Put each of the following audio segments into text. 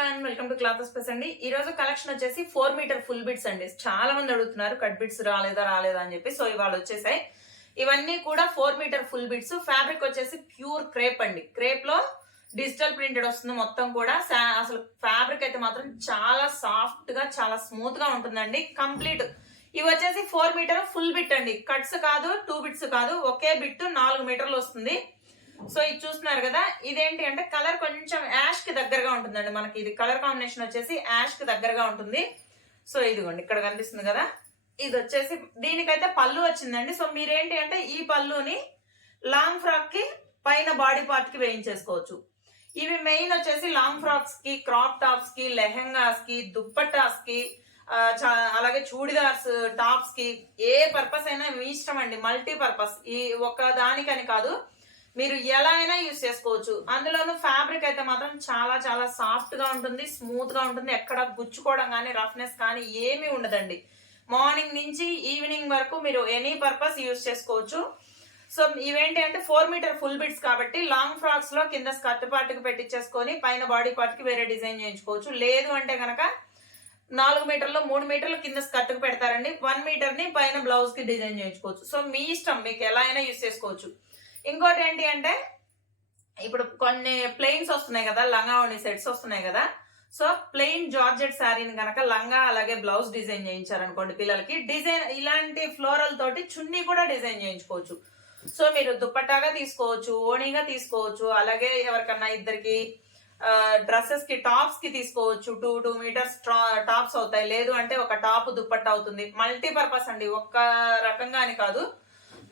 One welcome to cloth space అండి. ఈ రోజు కలెక్షన్ వచ్చేసి ఫోర్ మీటర్ ఫుల్ బిట్స్ అండి. చాలా మంది అడుగుతున్నారు కట్ బిట్స్ రాలేదా రాలేదా అని చెప్పి. సో ఇవాళ వచ్చేసాయి. ఇవన్నీ కూడా four meter full bits fabric వచ్చేసి ప్యూర్ క్రేప్ అండి. క్రేప్లో డిజిటల్ ప్రింటెడ్ వస్తుంది మొత్తం కూడా. అసలు ఫ్యాబ్రిక్ అయితే మాత్రం చాలా సాఫ్ట్గా చాలా స్మూత్గా ఉంటుందండి. కంప్లీట్ ఇవి వచ్చేసి ఫోర్ మీటర్ ఫుల్ బిట్ అండి. కట్స్ కాదు టూ బిట్స్ కాదు. ఒకే బిట్ నాలుగు మీటర్లు వస్తుంది. సో ఇది చూస్తున్నారు కదా ఇదేంటి అంటే కలర్ కొంచెం యాష్కి దగ్గరగా ఉంటుందండి మనకి. ఇది కలర్ కాంబినేషన్ వచ్చేసి యాష్కి దగ్గరగా ఉంటుంది. సో ఇదిగోండి ఇక్కడ కనిపిస్తుంది కదా. ఇది వచ్చేసి దీనికైతే పళ్ళు వచ్చిందండి. సో మీరేంటి అంటే ఈ పళ్ళుని లాంగ్ ఫ్రాక్కి పైన బాడీ పార్ట్కి వేయించేసుకోవచ్చు. ఇవి మెయిన్ వచ్చేసి లాంగ్ ఫ్రాక్స్కి క్రాప్ టాప్స్కి లెహెంగాస్కి దుప్పటాస్కి చా- అలాగే చూడిదార్స్ టాప్స్కి ఏ పర్పస్ అయినా మీ ఇష్టం అండి. మల్టీ పర్పస్ ఈ ఒక దానికని కాదు మీరు ఎలా అయినా యూస్ చేసుకోవచ్చు. అందులోనూ ఫ్యాబ్రిక్ అయితే మాత్రం చాలా చాలా సాఫ్ట్గా ఉంటుంది స్మూత్గా ఉంటుంది. ఎక్కడ గుచ్చుకోవడం కానీ రఫ్నెస్ కానీ ఏమీ ఉండదండి. మార్నింగ్ నుంచి ఈవినింగ్ వరకు మీరు ఎనీ పర్పస్ యూస్ చేసుకోవచ్చు. సో ఇవేంటి అంటే ఫోర్ మీటర్ ఫుల్ బిట్స్ కాబట్టి లాంగ్ ఫ్రాక్స్లో కింద స్కర్ట్ పార్ట్కి పెట్టించేసుకొని పైన బాడీ పార్ట్కి వేరే డిజైన్ చేయించుకోవచ్చు. లేదు అంటే కనుక నాలుగు మీటర్లు మూడు మీటర్లు కింద స్కర్ట్కి పెడతారండి. వన్ మీటర్ని పైన బ్లౌజ్కి డిజైన్ చేయించుకోవచ్చు. సో మీ ఇష్టం మీకు ఎలా అయినా యూస్ చేసుకోవచ్చు. ఇంకోటి ఏంటి అంటే ఇప్పుడు కొన్ని ప్లెయిన్స్ వస్తున్నాయి కదా లంగా ఉండి సెట్స్ వస్తున్నాయి కదా సో ప్లెయిన్ జార్జెట్ శారీని కనుక లంగా అలాగే బ్లౌజ్ డిజైన్ చేయించారనుకోండి పిల్లలకి డిజైన్ ఇలాంటి ఫ్లోరల్ తోటి చున్నీ కూడా డిజైన్ చేయించుకోవచ్చు. సో మీరు దుప్పట్టాగా తీసుకోవచ్చు ఓణీగా తీసుకోవచ్చు అలాగే ఎవరికన్నా ఇద్దరికి డ్రెస్సెస్కి టాప్స్కి తీసుకోవచ్చు. టూ టూ మీటర్స్ టాప్స్ అవుతాయి. లేదు అంటే ఒక టాప్ దుప్పట్ట అవుతుంది. మల్టీ పర్పస్ అండి. ఒక్క రకంగా అని కాదు.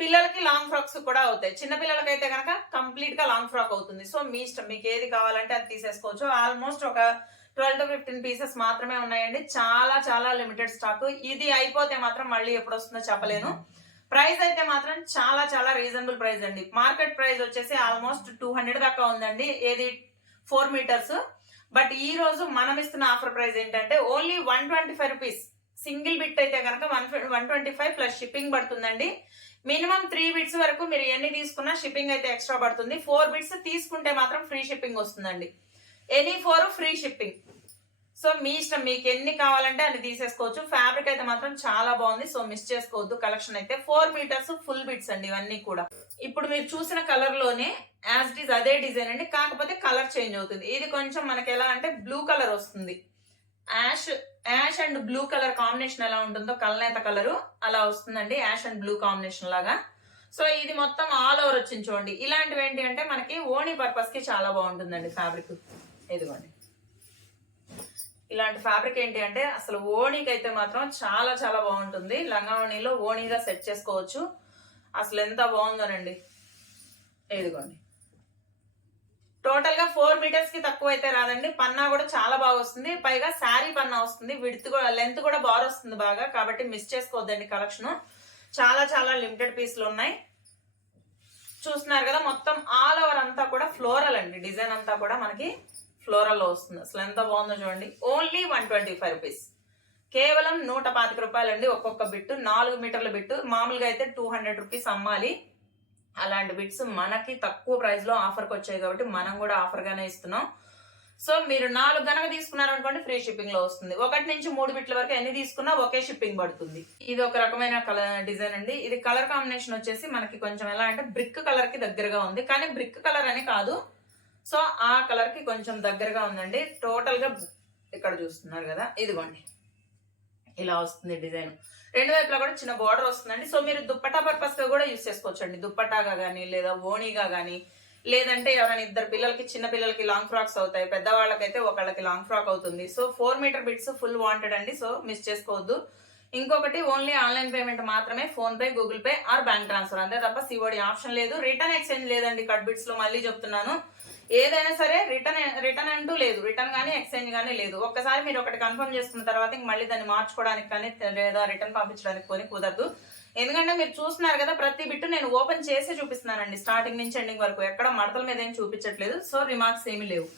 పిల్లలకి లాంగ్ ఫ్రాక్స్ కూడా అవుతాయి. చిన్న అయితే కనుక కంప్లీట్గా లాంగ్ ఫ్రాక్ అవుతుంది. సో మీ ఇష్టం మీకు ఏది కావాలంటే అది తీసేసుకోవచ్చు. ఆల్మోస్ట్ ఒక ట్వెల్వ్ టు ఫిఫ్టీన్ పీసెస్ మాత్రమే ఉన్నాయండి. చాలా చాలా లిమిటెడ్ స్టాక్ ఇది అయిపోతే మాత్రం మళ్ళీ ఎప్పుడు వస్తుందో చెప్పలేను. ప్రైస్ అయితే మాత్రం చాలా చాలా రీజనబుల్ ప్రైస్ అండి. మార్కెట్ ప్రైస్ వచ్చేసి ఆల్మోస్ట్ టూ హండ్రెడ్ దాకా ఉందండి. ఏది? ఫోర్ మీటర్స్ బట్ ఈ రోజు మనం ఇస్తున్న ఆఫర్ ప్రైస్ ఏంటంటే only one twenty five rupees single bit అయితే కనుక one one twenty five plus shipping పడుతుందండి. మినిమం త్రీ బిట్స్ వరకు మీరు ఎన్ని తీసుకున్నా షిప్పింగ్ అయితే ఎక్స్ట్రా పడుతుంది. ఫోర్ బిట్స్ తీసుకుంటే మాత్రం ఫ్రీ షిప్పింగ్ వస్తుందండి. Any four free shipping. So మీ ఇష్టం మీకు ఎన్ని కావాలంటే అన్ని తీసేసుకోవచ్చు. ఫ్యాబ్రిక్ అయితే మాత్రం చాలా బాగుంది సో మిస్ చేసుకోవద్దు. కలెక్షన్ అయితే ఫోర్ మీటర్స్ ఫుల్ బిట్స్ అండి ఇవన్నీ కూడా. ఇప్పుడు మీరు చూసిన కలర్లోనే యాజ్ ఇట్ ఈస్ అదే డిజైన్ అండి. కాకపోతే కలర్ చేంజ్ అవుతుంది. ఇది కొంచెం మనకి ఎలా అంటే బ్లూ కలర్ వస్తుంది. Ash ash and blue colour combination ఎలా ఉంటుందో కలనేత కలరు అలా వస్తుందండి యాష్ అండ్ బ్లూ కాంబినేషన్ లాగా. సో ఇది మొత్తం ఆల్ ఓవర్ వచ్చింది చూడండి. ఇలాంటివి ఏంటి అంటే మనకి ఓణీ పర్పస్కి చాలా బాగుంటుందండి ఫ్యాబ్రిక్. ఇదిగోండి. ఇలాంటి ఫ్యాబ్రిక్ ఏంటి అంటే అసలు ఓణీకి అయితే మాత్రం చాలా చాలా బాగుంటుంది. లంగా ఓణీలో ఓణీగా సెట్ చేసుకోవచ్చు. అసలు ఎంత బాగుందోనండి. ఇదిగోండి. టోటల్గా ఫోర్ మీటర్స్కి తక్కువ అయితే రాదండి. పన్నా కూడా చాలా బాగా వస్తుంది. పైగా శారీ పన్నా వస్తుంది. విడ్త్ కూడా లెంత్ కూడా బార్ వస్తుంది బాగా. కాబట్టి మిస్ చేసుకోవద్దండి కలెక్షన్ చాలా చాలా లిమిటెడ్ పీస్లు ఉన్నాయి. చూస్తున్నారు కదా మొత్తం ఆల్ ఓవర్ అంతా కూడా ఫ్లోరల్ అండి. డిజైన్ అంతా కూడా మనకి ఫ్లోరల్లో వస్తుంది. అసలు ఎంత బాగుందో చూడండి. Only one twenty five rupees కేవలం నూట పాతిక రూపాయలు అండి ఒక్కొక్క బిట్టు. నాలుగు మీటర్ల బిట్టు. మామూలుగా అయితే టూ హండ్రెడ్ రూపీస్ అమ్మాలి. అలాంటి బిట్స్ మనకి తక్కువ ప్రైస్లో ఆఫర్కి వచ్చాయి కాబట్టి మనం కూడా ఆఫర్ గానే ఇస్తున్నాం. సో మీరు నాలుగు గనక తీసుకున్నారనుకోండి ఫ్రీ షిప్పింగ్లో వస్తుంది. ఒకటి నుంచి మూడు బిట్ల వరకు ఎన్ని తీసుకున్నా ఒకే షిప్పింగ్ పడుతుంది. ఇది ఒక రకమైన కలర్ డిజైన్ అండి. ఇది కలర్ కాంబినేషన్ వచ్చేసి మనకి కొంచెం ఎలా అంటే బ్రిక్ కలర్కి దగ్గరగా ఉంది. కానీ బ్రిక్ కలర్ అని కాదు. సో ఆ కలర్కి కొంచెం దగ్గరగా ఉందండి. టోటల్గా ఇక్కడ చూస్తున్నారు కదా. ఇదిగోండి. ఇలా వస్తుంది డిజైన్. రెండు వైపులా కూడా చిన్న బార్డర్ వస్తుందండి. సో మీరు దుప్పటా పర్పస్గా కూడా యూస్ చేసుకోవచ్చు అండి దుప్పటాగా గానీ లేదా ఓణీగా గానీ లేదంటే ఎవరైనా ఇద్దరు పిల్లలకి చిన్న పిల్లలకి లాంగ్ ఫ్రాక్స్ అవుతాయి. పెద్దవాళ్ళకైతే ఒకళ్ళకి లాంగ్ ఫ్రాక్ అవుతుంది. So four meter bits full wanted అండి. సో మిస్ చేసుకోవద్దు. ఇంకొకటి ఓన్లీ ఆన్లైన్ పేమెంట్ మాత్రమే PhonePe Google Pay or bank transfer అంతే తప్ప సిఓడి ఆప్షన్ లేదు. రిటర్న్ ఎక్స్చేంజ్ లేదండి. కట్ బిట్స్లో మళ్ళీ చెప్తున్నాను. ఏదైనా సరే రిటర్న్ రిటర్న్ అంటూ లేదు. రిటర్న్ కానీ ఎక్స్చేంజ్ కానీ లేదు. ఒక్కసారి మీరు ఒకటి కన్ఫర్మ్ చేసుకున్న తర్వాత ఇంక మళ్ళీ దాన్ని మార్చుకోవడానికి కానీ లేదా రిటర్న్ పంపించడానికి కొని కుదరదు. ఎందుకంటే మీరు చూస్తున్నారు కదా ప్రతి బిట్టు నేను ఓపెన్ చేసి చూపిస్తున్నానండి. స్టార్టింగ్ నుంచి ఎండింగ్ వరకు ఎక్కడ మడతల మీద ఏం చూపించట్లేదు. సో రిమార్క్స్ ఏమి లేవు.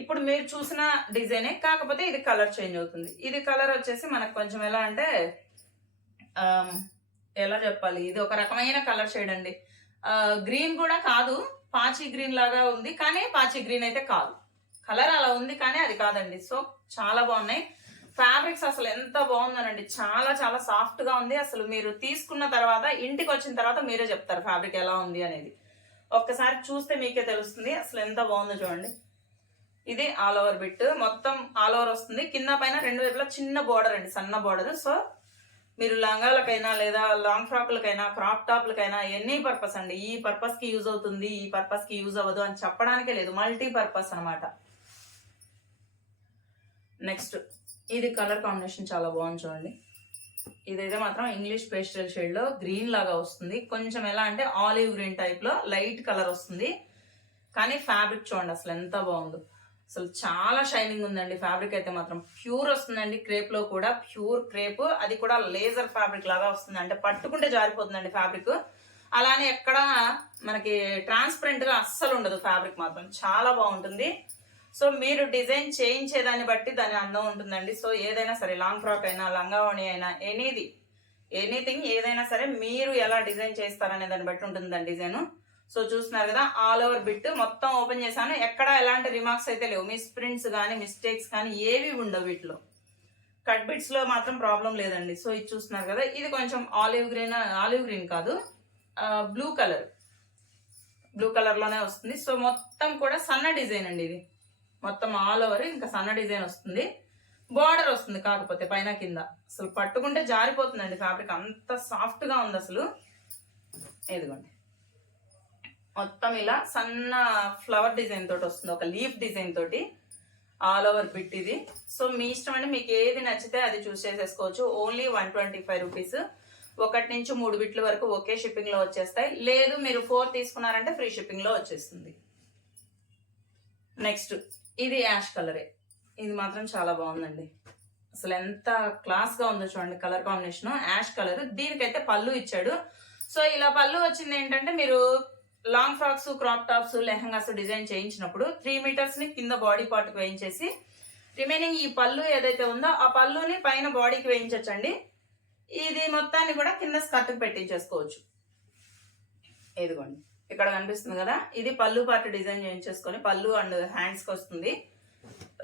ఇప్పుడు మీరు చూసిన డిజైనే కాకపోతే ఇది కలర్ చేంజ్ అవుతుంది. ఇది కలర్ వచ్చేసి మనకు కొంచెం ఎలా అంటే ఎలా చెప్పాలి? ఇది ఒక రకమైన కలర్ షేడ్ అండి. గ్రీన్ కూడా కాదు. పాచి గ్రీన్ లాగా ఉంది కానీ పాచి గ్రీన్ అయితే కాదు. కలర్ అలా ఉంది కానీ అది కాదండి. సో చాలా బాగున్నాయి. ఫ్యాబ్రిక్స్ అసలు ఎంత బాగుందనండి చాలా చాలా సాఫ్ట్గా ఉంది. అసలు మీరు తీసుకున్న తర్వాత ఇంటికి వచ్చిన తర్వాత మీరే చెప్తారు ఫ్యాబ్రిక్ ఎలా ఉంది అనేది. ఒక్కసారి చూస్తే మీకే తెలుస్తుంది అసలు ఎంత బాగుందో చూడండి. ఇది ఆల్ ఓవర్ బిట్ మొత్తం ఆల్ ఓవర్ వస్తుంది. కింద పైన రెండు వైపులా చిన్న బోర్డర్ అండి సన్న బోర్డర్ సో మీరు లంగాలకైనా లేదా లాంగ్ ఫ్రాక్లకైనా క్రాప్ టాప్లకైనా ఎన్ని పర్పస్ అండి. ఈ పర్పస్కి యూజ్ అవుతుంది ఈ పర్పస్కి యూజ్ అవ్వదు అని చెప్పడానికే లేదు. మల్టీ పర్పస్ అన్నమాట. నెక్స్ట్ ఇది కలర్ కాంబినేషన్ చాలా బాగుంది చూడండి. ఇదైతే మాత్రం ఇంగ్లీష్ పేస్టల్ షేడ్లో గ్రీన్ లాగా వస్తుంది. కొంచెం ఎలా అంటే ఆలివ్ గ్రీన్ టైప్లో లైట్ కలర్ వస్తుంది. కానీ ఫ్యాబ్రిక్ చూడండి అసలు ఎంత బాగుందో. అసలు చాలా షైనింగ్ ఉందండి ఫ్యాబ్రిక్ అయితే మాత్రం. ప్యూర్ వస్తుందండి క్రేప్లో కూడా ప్యూర్ క్రేప్. అది కూడా లేజర్ ఫ్యాబ్రిక్ లాగా వస్తుంది. అంటే పట్టుకుంటే జారిపోతుందండి ఫ్యాబ్రిక్. అలానే ఎక్కడ మనకి ట్రాన్స్పరెంట్గా అస్సలు ఉండదు ఫ్యాబ్రిక్ మాత్రం. చాలా బాగుంటుంది. సో మీరు డిజైన్ చేయించేదాన్ని బట్టి దాని అందం ఉంటుందండి. సో ఏదైనా సరే లాంగ్ ఫ్రాక్ అయినా లంగావణి అయినా ఎనీది ఎనీథింగ్ ఏదైనా సరే మీరు ఎలా డిజైన్ చేస్తారనే దాన్ని బట్టి ఉంటుంది దాని డిజైన్. సో చూస్తున్నారు కదా ఆల్ ఓవర్ బిట్ మొత్తం ఓపెన్ చేశాను. ఎక్కడ ఎలాంటి రిమార్క్స్ అయితే లేవు. మిస్ ప్రింట్స్ కానీ మిస్టేక్స్ కానీ ఏవి ఉండవు వీటిలో. కట్ బిట్స్లో మాత్రం ప్రాబ్లం లేదండి. సో ఇది చూస్తున్నారు కదా ఇది కొంచెం ఆలివ్ గ్రీన్ ఆలివ్ గ్రీన్ కాదు బ్లూ కలర్ బ్లూ కలర్లోనే వస్తుంది. సో మొత్తం కూడా సన్న డిజైన్ అండి ఇది. మొత్తం ఆల్ ఓవర్ ఇంకా సన్న డిజైన్ వస్తుంది. బార్డర్ వస్తుంది కాకపోతే పైన కింద. అసలు పట్టుకుంటే జారిపోతుందండి ఫ్యాబ్రిక్ అంత సాఫ్ట్గా ఉంది అసలు. ఇదిగోండి. మొత్తం ఇలా సన్న ఫ్లవర్ డిజైన్ తోటి వస్తుంది. ఒక లీఫ్ డిజైన్ తోటి ఆల్ ఓవర్ బిట్ ఇది. సో మీ ఇష్టం అండి మీకు ఏది నచ్చితే అది చూస్ చేసేసుకోవచ్చు. Only one twenty five rupees ఒకటి నుంచి మూడు బిట్ల వరకు ఒకే షిప్పింగ్లో వచ్చేస్తాయి. లేదు మీరు ఫోర్ తీసుకున్నారంటే ఫ్రీ షిప్పింగ్లో వచ్చేస్తుంది. నెక్స్ట్ ఇది యాష్ కలరే ఇది మాత్రం చాలా బాగుందండి. అసలు ఎంత క్లాస్గా ఉందో చూడండి కలర్ కాంబినేషన్ యాష్ కలర్ దీనికైతే పళ్ళు ఇచ్చాడు. సో ఇలా పళ్ళు వచ్చింది ఏంటంటే మీరు long frocks crop tops lehengas design చేయించినప్పుడు three మీటర్స్ని కింద బాడీ పార్ట్కి వేయించేసి రిమైనింగ్ ఈ పళ్ళు ఏదైతే ఉందో ఆ పళ్ళుని పైన బాడీకి వేయించచ్చండి. ఇది మొత్తాన్ని కూడా కింద స్కర్ట్ పెట్టించేసుకోవచ్చు. ఇదిగోండి ఇక్కడ కనిపిస్తుంది కదా ఇది పళ్ళు పార్ట్ డిజైన్ చేయించేసుకొని పళ్ళు అండ్ హ్యాండ్స్కి వస్తుంది.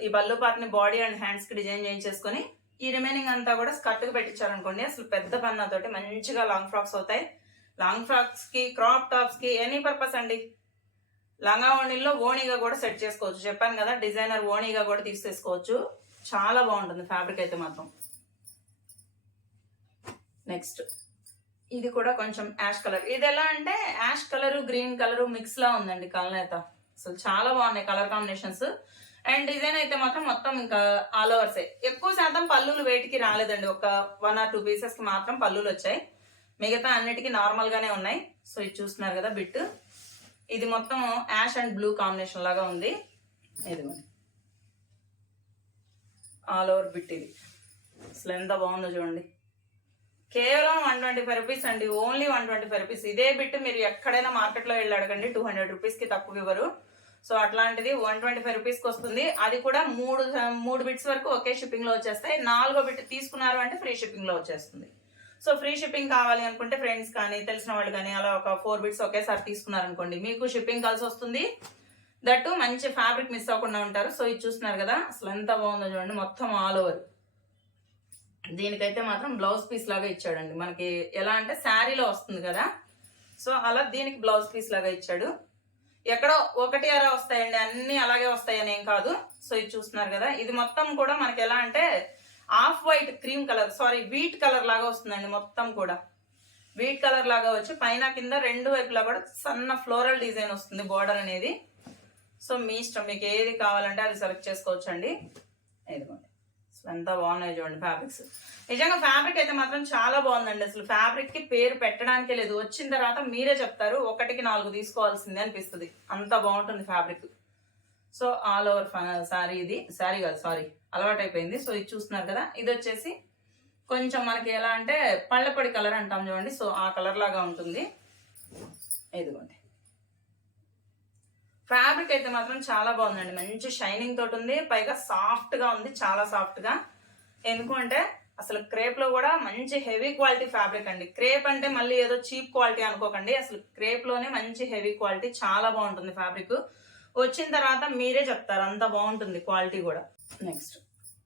ఈ పళ్ళు పార్ట్ని బాడీ అండ్ హ్యాండ్స్కి డిజైన్ చేయించేసుకొని ఈ రిమైనింగ్ అంతా కూడా స్కర్ట్కి పెట్టించారనుకోండి అసలు పెద్ద పన్నాతోటి మంచిగా లాంగ్ ఫ్రాక్స్ అవుతాయి. లాంగ్ ఫ్రాక్స్కి క్రాప్ టాప్స్కి ఎనీ పర్పస్ అండి. లంగా ఓణీల్లో ఓణీగా కూడా సెట్ చేసుకోవచ్చు. చెప్పాను కదా డిజైనర్ ఓణీగా కూడా తీసేసుకోవచ్చు. చాలా బాగుంటుంది ఫ్యాబ్రిక్ అయితే మాత్రం. నెక్స్ట్ ఇది కూడా కొంచెం యాష్ కలర్. ఇది ఎలా అంటే ash colour green colour mix లా ఉందండి కలనేత. అసలు చాలా బాగున్నాయి కలర్ కాంబినేషన్స్. అండ్ డిజైన్ అయితే మాత్రం మొత్తం ఇంకా ఆల్ ఓవర్సే. ఎక్కువ శాతం పల్లులు వేటికి రాలేదండి. ఒక వన్ ఆర్ టూ పీసెస్కి మాత్రం పల్లులు వచ్చాయి. మిగతా అన్నిటికీ నార్మల్గానే ఉన్నాయి. సో ఇది చూస్తున్నారు కదా బిట్. ఇది మొత్తం యాష్ అండ్ బ్లూ కాంబినేషన్ లాగా ఉంది. ఇది ఆల్ ఓవర్ బిట్ ఇది. అసలు ఎంత బాగుందో చూడండి. కేవలం వన్ ట్వంటీ ఫైవ్ రూపీస్ అండి. Only one twenty five rupees. ఇదే బిట్ మీరు ఎక్కడైనా మార్కెట్లో వెళ్ళి అడగండి. టూ హండ్రెడ్ రూపీస్కి తక్కువ ఇవ్వరు. సో అట్లాంటిది వన్ ట్వంటీ ఫైవ్ రూపీస్కి వస్తుంది. అది కూడా మూడు మూడు బిట్స్ వరకు ఒకే షిప్పింగ్లో వచ్చేస్తాయి. నాలుగో బిట్ తీసుకున్నారు అంటే ఫ్రీ షిప్పింగ్లో వచ్చేస్తుంది. సో ఫ్రీ షిప్పింగ్ కావాలి అనుకుంటే ఫ్రెండ్స్ కానీ తెలిసిన వాళ్ళు కానీ అలా ఒక ఫోర్ బిట్స్ ఒకేసారి తీసుకున్నారనుకోండి మీకు షిప్పింగ్ కలిసి వస్తుంది. దట్టు మంచి ఫ్యాబ్రిక్ మిస్ అవ్వకుండా ఉంటారు. సో ఇది చూస్తున్నారు కదా అసలు ఎంత బాగుందో చూడండి మొత్తం ఆల్ ఓవర్ దీనికైతే మాత్రం బ్లౌజ్ పీస్ లాగా ఇచ్చాడండి. మనకి ఎలా అంటే శారీలో వస్తుంది కదా. సో అలా దీనికి బ్లౌజ్ పీస్ లాగా ఇచ్చాడు. ఎక్కడో ఒకటి అరా వస్తాయండి అన్ని అలాగే వస్తాయని ఏం కాదు. సో ఇది చూస్తున్నారు కదా ఇది మొత్తం కూడా మనకి ఎలా అంటే off white cream colour sorry wheat colour లాగా వస్తుందండి మొత్తం కూడా. వీట్ కలర్ లాగా వచ్చి పైన కింద రెండు వైపులా కూడా సన్న ఫ్లోరల్ డిజైన్ వస్తుంది బోర్డర్ అనేది. సో మీ ఇష్టం మీకు ఏది కావాలంటే అది సెలెక్ట్ చేసుకోవచ్చు అండి ఇదిగోండి ఎంత బాగున్నాయి చూడండి ఫ్యాబ్రిక్స్. నిజంగా ఫ్యాబ్రిక్ అయితే మాత్రం చాలా బాగుందండి. అసలు ఫ్యాబ్రిక్కి పేరు పెట్టడానికే లేదు. వచ్చిన తర్వాత మీరే చెప్తారు ఒకటికి నాలుగు తీసుకోవాల్సిందే అనిపిస్తుంది. అంత బాగుంటుంది fabric. So all over sari ఇది. సారీ కాదు సారీ. అలవాటు అయిపోయింది సో ఇది చూస్తున్నారు కదా ఇది వచ్చేసి కొంచెం మనకి ఎలా అంటే పళ్ళపొడి కలర్ అంటాం చూడండి. సో ఆ కలర్ లాగా ఉంటుంది. ఇదిగోండి. ఫ్యాబ్రిక్ అయితే మాత్రం చాలా బాగుందండి. మంచి షైనింగ్ తోటి ఉంది. పైగా సాఫ్ట్గా ఉంది చాలా సాఫ్ట్గా. ఎందుకంటే అసలు క్రేప్లో కూడా మంచి హెవీ క్వాలిటీ ఫ్యాబ్రిక్ అండి. క్రేప్ అంటే మళ్ళీ ఏదో చీప్ క్వాలిటీ అనుకోకండి. అసలు క్రేప్లోనే మంచి హెవీ క్వాలిటీ చాలా బాగుంటుంది ఫ్యాబ్రిక్. వచ్చిన తర్వాత మీరే చెప్తారు. అంత బాగుంటుంది క్వాలిటీ కూడా. నెక్స్ట్.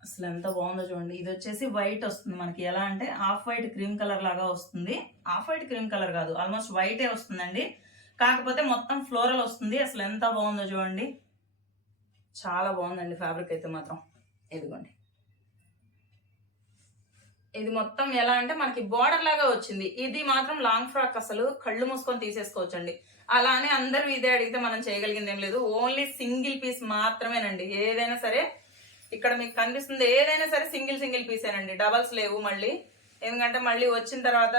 అసలు ఎంత బాగుందో చూడండి. ఇది వచ్చేసి వైట్ వస్తుంది మనకి. ఎలా అంటే ఆఫ్ వైట్ క్రీమ్ కలర్ లాగా వస్తుంది. ఆఫ్ వైట్ క్రీమ్ కలర్ కాదు. ఆల్మోస్ట్ వైటే వస్తుందండి. కాకపోతే మొత్తం ఫ్లోరల్ వస్తుంది. అసలు ఎంత బాగుందో చూడండి. చాలా బాగుందండి ఫ్యాబ్రిక్ అయితే మాత్రం. ఇదిగోండి. ఇది మొత్తం ఎలా అంటే మనకి బార్డర్ లాగా వచ్చింది. ఇది మాత్రం లాంగ్ ఫ్రాక్ అసలు కళ్ళు మూసుకొని తీసేసుకోవచ్చండి. అలానే అందరూ ఇదే అడిగితే మనం చేయగలిగింది ఏం లేదు. ఓన్లీ సింగిల్ పీస్ మాత్రమేనండి. ఏదైనా సరే ఇక్కడ మీకు కనిపిస్తుంది. ఏదైనా సరే సింగిల్ సింగిల్ పీసేనండి డబల్స్ లేవు మళ్ళీ. ఎందుకంటే మళ్ళీ వచ్చిన తర్వాత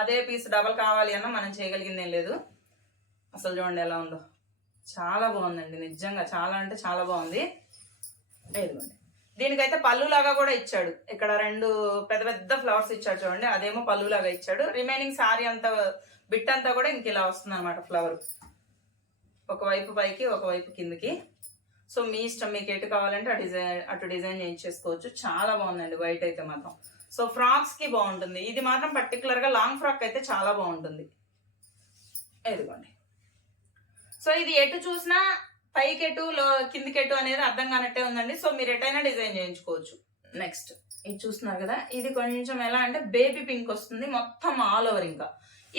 అదే పీస్ డబల్ కావాలి అన్న మనం చేయగలిగింది లేదు. అసలు చూడండి ఎలా ఉందో. చాలా బాగుందండి. నిజంగా చాలా అంటే చాలా బాగుంది. ఇదిగోండి. దీనికైతే పళ్ళు లాగా కూడా ఇచ్చాడు. ఇక్కడ రెండు పెద్ద పెద్ద ఫ్లవర్స్ ఇచ్చాడు చూడండి. అదేమో పళ్ళు లాగా ఇచ్చాడు. రిమైనింగ్ సారీ అంతా బిట్ అంతా కూడా ఇంక ఇలా వస్తుంది అనమాట ఫ్లవర్ ఒకవైపు పైకి ఒకవైపు కిందకి. సో మీ ఇష్టం మీకు ఎటు కావాలంటే ఆ డిజైన్ అటు డిజైన్ చేయించేసుకోవచ్చు. చాలా బాగుందండి వైట్ అయితే మాత్రం. సో ఫ్రాక్స్కి బాగుంటుంది. ఇది మాత్రం పర్టికులర్గా లాంగ్ ఫ్రాక్ అయితే చాలా బాగుంటుంది. ఎదుగోండి సో ఇది ఎటు చూసినా పైకెటు లో కిందికి ఎటు అనేది అర్థం కానట్టే ఉందండి. సో మీరు ఎటైనా డిజైన్ చేయించుకోవచ్చు. నెక్స్ట్ ఇది చూస్తున్నారు కదా. ఇది కొంచెం ఎలా అంటే బేబీ పింక్ వస్తుంది. మొత్తం ఆల్ ఓవర్ ఇంకా.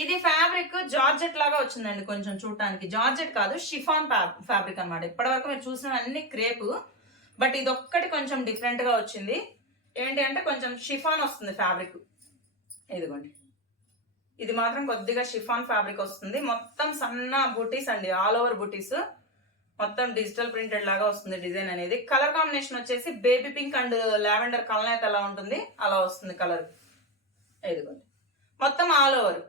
ఇది ఫ్యాబ్రిక్ జార్జెట్ లాగా వచ్చిందండి కొంచెం చూడటానికి. జార్జెట్ కాదు షిఫాన్ ఫ్యాబ్రిక్ అన్నమాట. ఇప్పటివరకు మీరు చూసినవన్నీ క్రేపు. బట్ ఇది ఒక్కటి కొంచెం డిఫరెంట్గా వచ్చింది. ఏంటి అంటే కొంచెం షిఫాన్ వస్తుంది ఫ్యాబ్రిక్ ఇదిగోండి. ఇది మాత్రం కొద్దిగా షిఫాన్ ఫ్యాబ్రిక్ వస్తుంది. మొత్తం సన్న బుటీస్ అండి ఆల్ ఓవర్ బుటీస్. మొత్తం డిజిటల్ ప్రింటెడ్ లాగా వస్తుంది డిజైన్ అనేది. కలర్ కాంబినేషన్ వచ్చేసి baby pink and lavender colour ఎలా ఉంటుంది అలా వస్తుంది కలర్ ఇదిగోండి. మొత్తం ఆల్ ఓవర్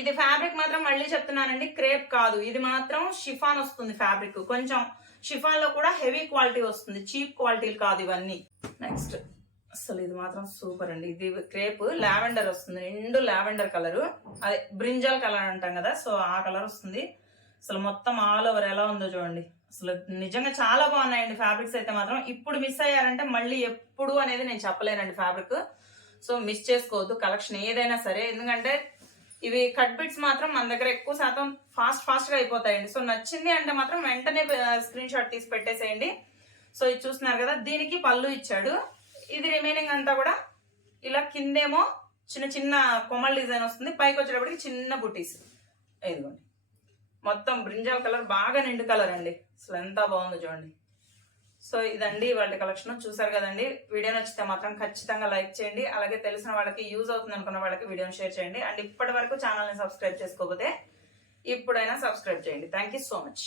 ఇది ఫ్యాబ్రిక్ మాత్రం మళ్ళీ చెప్తున్నానండి క్రేప్ కాదు. ఇది మాత్రం షిఫాన్ వస్తుంది ఫ్యాబ్రిక్ కొంచెం షిఫాన్లో కూడా హెవీ క్వాలిటీ వస్తుంది. చీప్ క్వాలిటీ కాదు ఇవన్నీ. నెక్స్ట్ అసలు ఇది మాత్రం సూపర్ అండి. ఇది క్రేప్ లావెండర్ వస్తుంది. రెండు లావెండర్ కలర్ అదే బ్రింజల్ కలర్ అంటాం కదా సో ఆ కలర్ వస్తుంది. అసలు మొత్తం ఆల్ ఓవర్ ఎలా ఉందో చూడండి. అసలు నిజంగా చాలా బాగున్నాయండి ఫ్యాబ్రిక్స్ అయితే మాత్రం. ఇప్పుడు మిస్ అయ్యారంటే మళ్ళీ ఎప్పుడు అనేది నేను చెప్పలేనండి ఫ్యాబ్రిక్ సో మిస్ చేసుకోవద్దు. కలెక్షన్ ఏదైనా సరే. ఎందుకంటే ఇవి కట్ బిట్స్ మాత్రం మన దగ్గర ఎక్కువ శాతం ఫాస్ట్ ఫాస్ట్గా అయిపోతాయండి. సో నచ్చింది అంటే మాత్రం వెంటనే స్క్రీన్ షాట్ తీసి పెట్టేసేయండి. సో ఇది చూస్తున్నారు కదా దీనికి పళ్ళు ఇచ్చాడు. ఇది రిమైనింగ్ అంతా కూడా ఇలా కిందేమో చిన్న చిన్న కొమల డిజైన్ వస్తుంది. పైకి వచ్చేటప్పటికి చిన్న బుటీస్. ఇదిగోండి. మొత్తం బ్రింజాల్ కలర్ బాగా నిండు కలర్ అండి. అసలు ఎంత బాగుందో చూడండి. సో ఇదండి వాళ్ళ కలెక్షన్ చూసారు కదండి? వీడియో నచ్చితే మాత్రం ఖచ్చితంగా లైక్ చేయండి. అలాగే తెలిసిన వాళ్ళకి యూజ్ అవుతుంది అనుకున్న వాళ్ళకి వీడియోని షేర్ చేయండి. అండ్ ఇప్పటి వరకు ఛానల్ని సబ్స్క్రైబ్ చేసుకోకపోతే ఇప్పుడైనా సబ్స్క్రైబ్ చేయండి. Thank you so much